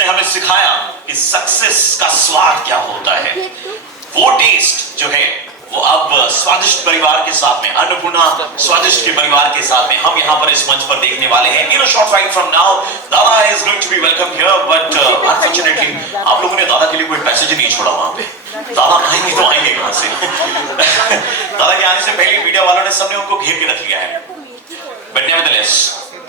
जिसने हमें सिखाया कि सक्सेस का स्वाद क्या होता है, वो टेस्ट जो है वो अब स्वादिष्ट परिवार के साथ में, अन्नपूर्णा स्वादिष्ट के परिवार के साथ में हम यहाँ पर इस मंच पर देखने वाले हैं. In a short while from now, दादा is going to be welcome here, but unfortunately आप लोगों ने दादा के लिए कोई पैसेज नहीं छोड़ा वहाँ पे. दादा आएंगे तो आएंगे कहाँ से? दादा के आने से पहले मीडिया वालों ने सबने उनको घेर के रख लिया है. But nevertheless,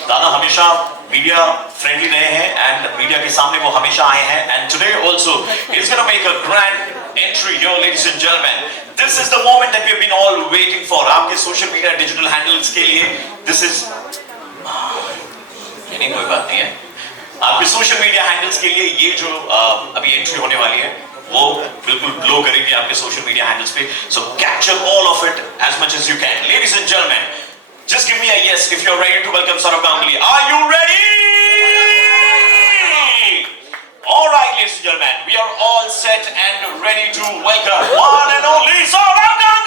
दादा हमेशा मीडिया फ्रेंडली रहे हैं एंड मीडिया के सामने वो हमेशा आए हैं. And today also is gonna make a grand entry here, ladies and gentlemen. This is the moment that we have been all waiting for. आपके सोशल मीडिया डिजिटल हैंडल्स के लिए this is नहीं कोई बात नहीं है. आपके सोशल मीडिया हैंडल्स के लिए ये जो अभी एंट्री होने वाली है वो बिल्कुल ग्लो करेगी आपके सोशल मीडिया हैंडल्स पे. So capture all of it as much as you can. Ladies and gentlemen, just give me a yes if you're ready to welcome Saurav Ganguly. Are you ready? All right, ladies and gentlemen, we are all set and ready to welcome one and only Saurav Ganguly.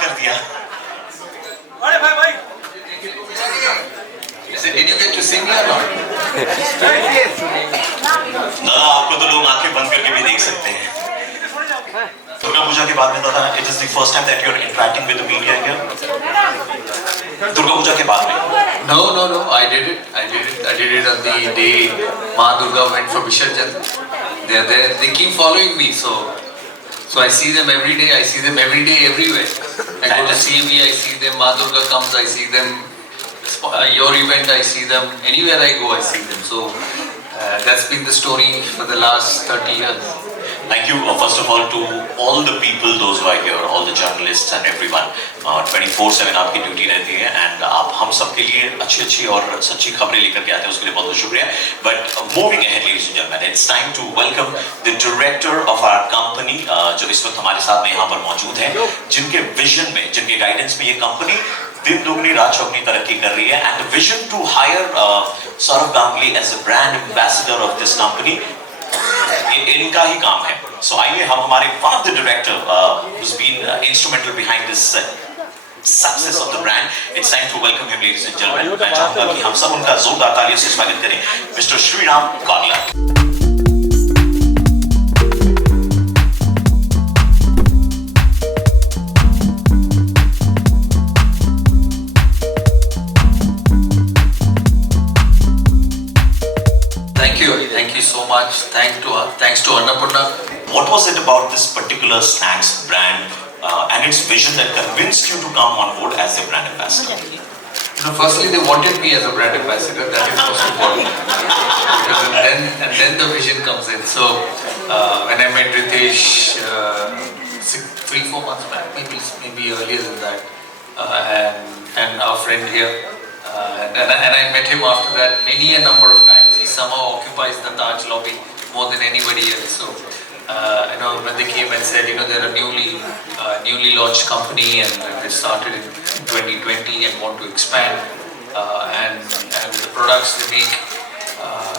कर दिया. अरे भाई भाई. Did you get to sing or not? दादा आपको तो लोग आंखें बंद करके भी देख सकते हैं. दुर्गा पूजा के बाद में दादा it is the first time that you are interacting with the media here. Durga Puja के बाद में. No, I did it on the day Ma Durga went for Visarjan. They are there. They keep following me, so I see them every day. I see them every day everywhere. I go to CME, I see them. Ma Durga comes, I see them. Your event, I see them. Anywhere I go, I see them. So that's been the story for the last 30 years. Thank you first of all to all the people, those who are here, all the journalists and everyone. 24/7 आपकी duty रहती है and आप हम सब के लिए अच्छी और सच्ची खबरें लेकर के आते हैं, उसके लिए बहुत शुक्रिया. But moving ahead ladies and gentlemen, it's time to welcome the director of our company, जो इस वक्त हमारे साथ में यहाँ पर मौजूद है, जिनके विजन में, जिनके गाइडेंस में ये कंपनी दिन दुगनी रात चौगनी तरक्की कर रही है. And vision to hire Saurav Ganguly as a brand ambassador of this company, इनका ही काम है. सो आइए हम हमारे one of the director who's been instrumental behind this success of the brand. It's time to welcome him, ladies and gentlemen. मैं चाहूँगा कि हम सब उनका जोरदार तालियों से स्वागत करें. Mr. Shriram Kagla. Thank you so much. Thanks to Annapurna. What was it about this particular snacks brand and its vision that convinced you to come on board as a brand ambassador? Firstly, they wanted me as a brand ambassador. That is most important. and then the vision comes in. So when I met Ritesh 3-4 months back, maybe earlier than that, and our friend here. And I met him after that many a number of times. He somehow occupies the Taj lobby more than anybody else. So, when they came and said, they're a newly launched company and they started in 2020 and want to expand and the products they make,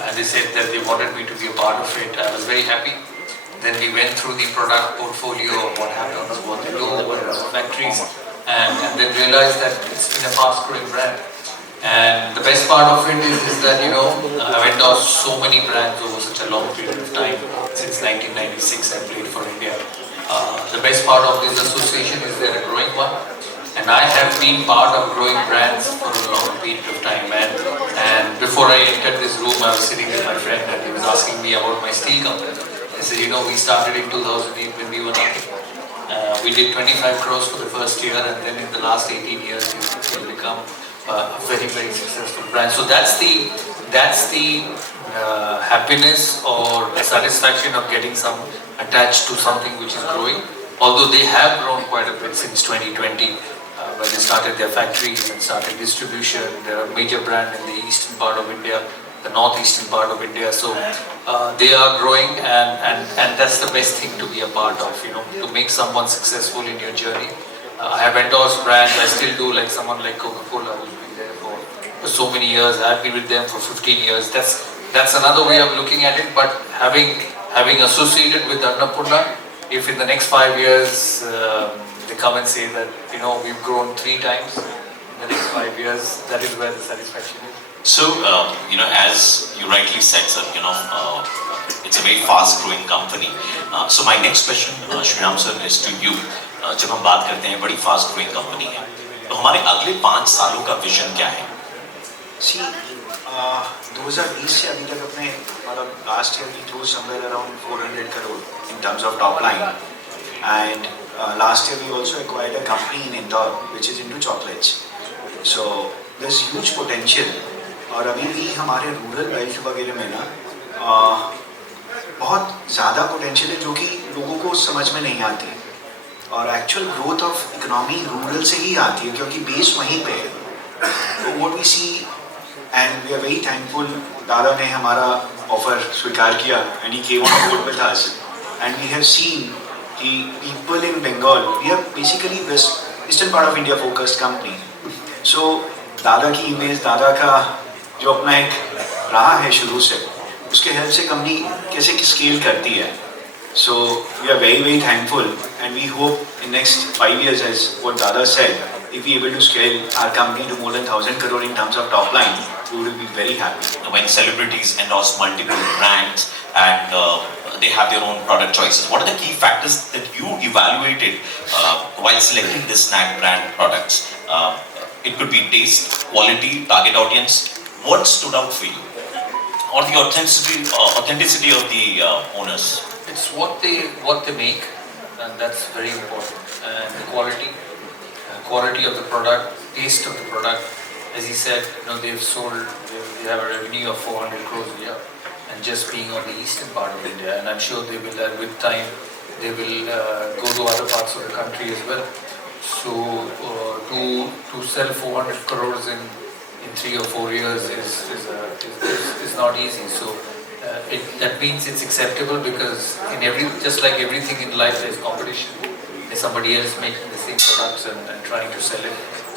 and they said that they wanted me to be a part of it. I was very happy. Then we went through the product portfolio of what happens, what they do, what are the factories, and then realized that it's been a fast-growing brand. And the best part of it is that I've endorsed so many brands over such a long period of time. Since 1996 I played for India. The best part of this association is they're a growing one, and I have been part of growing brands for a long period of time. And before I entered this room, I was sitting with my friend and he was asking me about my steel company. I said, we started in 2008 when we were nothing. We did 25 crores for the first year, and then in the last 18 years we've become a very, very successful brand. So that's the happiness or the satisfaction of getting attached to something which is growing. Although they have grown quite a bit since 2020, when they started their factories and started distribution. They're a major brand in the eastern part of India, the northeastern part of India. So they are growing, and that's the best thing to be a part of, to make someone successful in your journey. I have endorsed brands, I still do, like someone like Coca-Cola who's been there for so many years. I've been with them for 15 years. That's another way of looking at it. But having associated with Annapurna, if in the next 5 years they come and say that we've grown 3 times in the next 5 years, that is where the satisfaction is. So, as you rightly said, sir, it's a very fast-growing company. So, my next question, Shriram sir, is to you. जब हम बात करते हैं बड़ी fast-growing company है, तो हमारे अगले 5 सालों का विजन क्या है? See, 2020 से अभी तक अपने मतलब last year we closed somewhere around 400 crore in terms of top line, and last year we also acquired a company in Indore which is into chocolates. So there's huge potential. और अभी भी हमारे rural belt वगैरह में ना बहुत ज़्यादा potential है जो कि लोगों को समझ में नहीं आती, और actual growth of economy rural से ही आती है क्योंकि बेस वहीं पे है. तो what we see and we are very thankful, Dada ने हमारा ऑफर स्वीकार किया and he came on board with us, and we have seen कि people in Bengal, we are basically west eastern part of India focused company. So Dada की image, दादा का जो अपना एक रहा है शुरू से, उसके हेल्प से कंपनी कैसे स्केल करती है. So we are very, very thankful, and we hope in next 5 years, as what Dada said, if we are able to scale our company to more than 1,000 crore in terms of top line, we will be very happy. When celebrities endorse multiple brands and they have their own product choices, what are the key factors that you evaluated while selecting this snack brand products? It could be taste, quality, target audience. What stood out for you? Or the authenticity of the owners? It's what they make, and that's very important. And the quality of the product, taste of the product. As he said, they've sold, they have a revenue of 400 crores a year, and just being on the eastern part of India. And I'm sure they will, with time, they will go to other parts of the country as well. So to sell 400 crores in 3 or 4 years is not easy. So. That means it's acceptable, because just like everything in life, there's competition. There's somebody else making the same products and trying to sell it.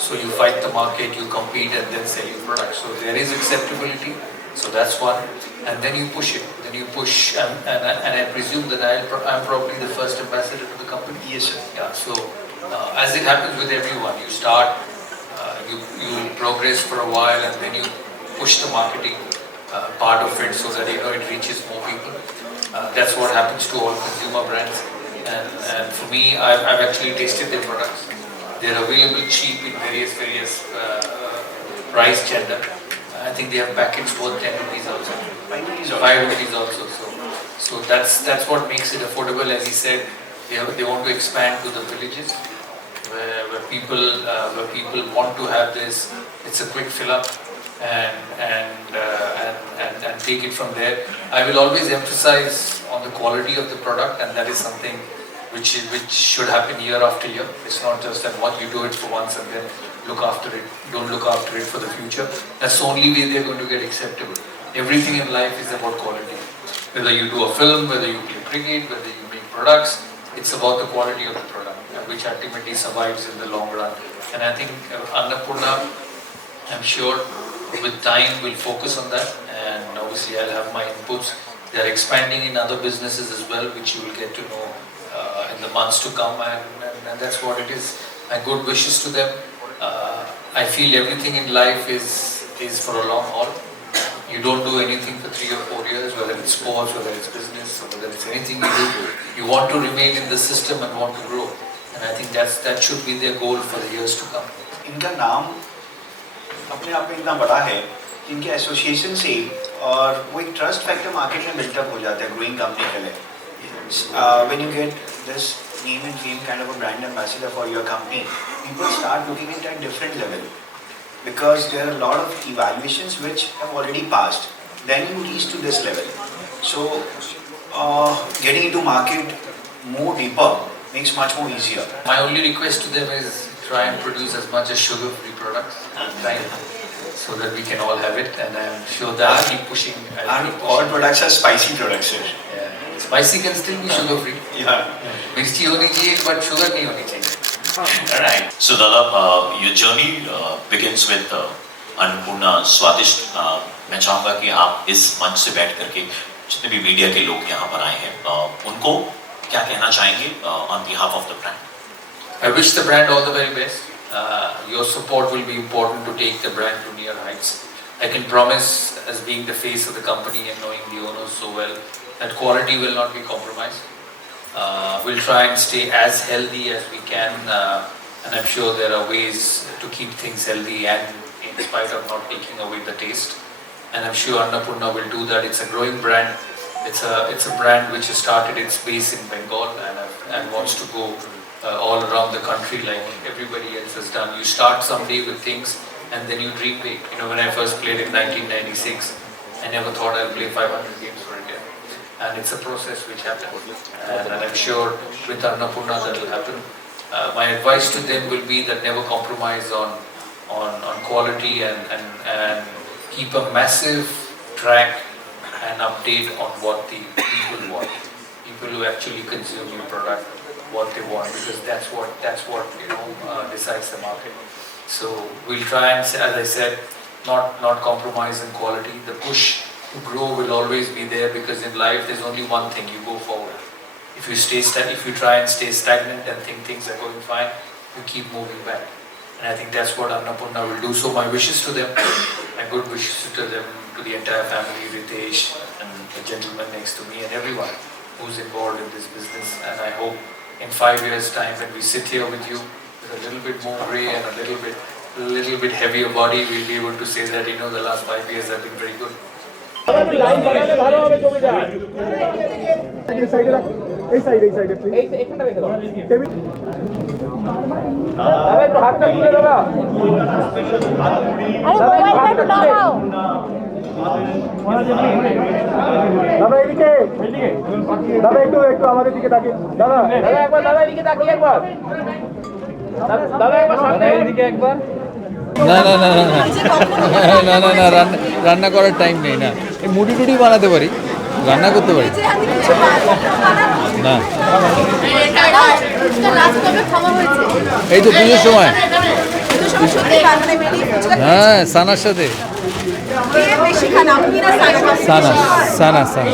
So you fight the market, you compete, and then sell your product. So there is acceptability. So that's one. And then you push it. Then you push, and I presume that I'm probably the first ambassador to the company. Yes, sir. Yeah. So as it happens with everyone, you start, you progress for a while, and then you push the marketing part of it so that it reaches more people. That's what happens to all consumer brands. And for me, I've actually tasted their products. They're available cheap in various price gender. I think they have packets worth 10 rupees also. 5 rupees also. So that's what makes it affordable. As he said, they want to expand to the villages where people want to have this. It's a quick fill up. And take it from there. I will always emphasize on the quality of the product, and that is something which should happen year after year. It's not just that you do it for once and then look after it. Don't look after it for the future. That's the only way they're going to get acceptable. Everything in life is about quality. Whether you do a film, whether you play cricket, whether you make products, it's about the quality of the product, which ultimately survives in the long run. And I think Annapurna, I'm sure, with time we'll focus on that, and obviously I'll have my inputs. They're expanding in other businesses as well, which you will get to know in the months to come, and that's what it is. My good wishes to them. I feel everything in life is for a long haul. You don't do anything for 3 or 4 years, whether it's sports, whether it's business, or whether it's anything you do. You want to remain in the system and want to grow, and I think that should be their goal for the years to come. इनका नाम अपने आप में इतना बड़ा है, इनके association से, और वो एक ट्रस्ट फैक्टर मार्केट में बिल्टअप हो जाता है ग्रोइंग कंपनी के लिए. When you get this name and fame kind of a brand ambassador for your company, people start looking at it at different level, because there are a lot of evaluations which have already passed. Then you reach to this level. So getting into market more deeper makes much more easier. My only request to them is try and produce as much as sugar-free products time so that we can all have it. And I'm sure that I'll keep pushing. And all products are spicy products, sir. Yeah. Spicy can still be sugar-free. Yeah. मिर्ची होनी चाहिए but sugar नहीं होनी चाहिए. Alright. So Dada, your journey begins with Annapurna स्वादिष्ट. मैं चाहूँगा कि आप इस मंच से बैठ करके जितने भी मीडिया के लोग यहाँ पर आए हैं उनको क्या कहना चाहेंगे on behalf of the brand? I wish the brand all the very best. Your support will be important to take the brand to near heights. I can promise, as being the face of the company and knowing the owners so well, that quality will not be compromised. We'll try and stay as healthy as we can, and I'm sure there are ways to keep things healthy and in spite of not taking away the taste. And I'm sure Annapurna will do that. It's a growing brand. It's a brand which has started its base in Bengal and wants to go all around the country like everybody else has done. You start someday with things and then you dream big. You know, when I first played in 1996, I never thought I'd play 500 games for India. And it's a process which happens. And I'm sure with Annapurna that will happen. My advice to them will be that never compromise on quality and keep a massive track and update on what the people want. People who actually consume your product, what they want, because that's what decides the market. So we'll try and, as I said, not compromise in quality. The push to grow will always be there because in life there's only one thing: you go forward. If you try and stay stagnant and think things are going fine, you keep moving back. And I think that's what Annapurna will do. So my wishes to them, my good wishes to them, to the entire family, Ritesh and the gentleman next to me and everyone who's involved in this business. And I hope in 5 years' time when we sit here with you with a little bit more grey and a little bit heavier body, we'll be able to say that, you know, the last 5 years have been very good. দাদা এদিকে দাদা একটু আমাদের দিকে তাকিয়ে দাদা দাদা এদিকে তাকিয়ে একবার দাদা একবার সামনে এদিকে একবার না না না না না না না না রান্না করার টাইম নেই না এই মুড়ি টুড়ি বানাতে পারি রান্না করতে পারি না এই তো পুজোর সময় হ্যাঁ সানার সাথে সানা সানা সানা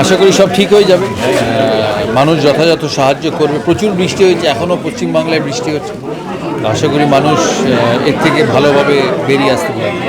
আশা করি সব ঠিক হয়ে যাবে মানুষ যথাযথ সাহায্য করবে প্রচুর বৃষ্টি হয়েছে এখনও পশ্চিমবাংলায় বৃষ্টি হচ্ছে আশা করি মানুষ এর থেকে ভালোভাবে বেরিয়ে আসতে পারবে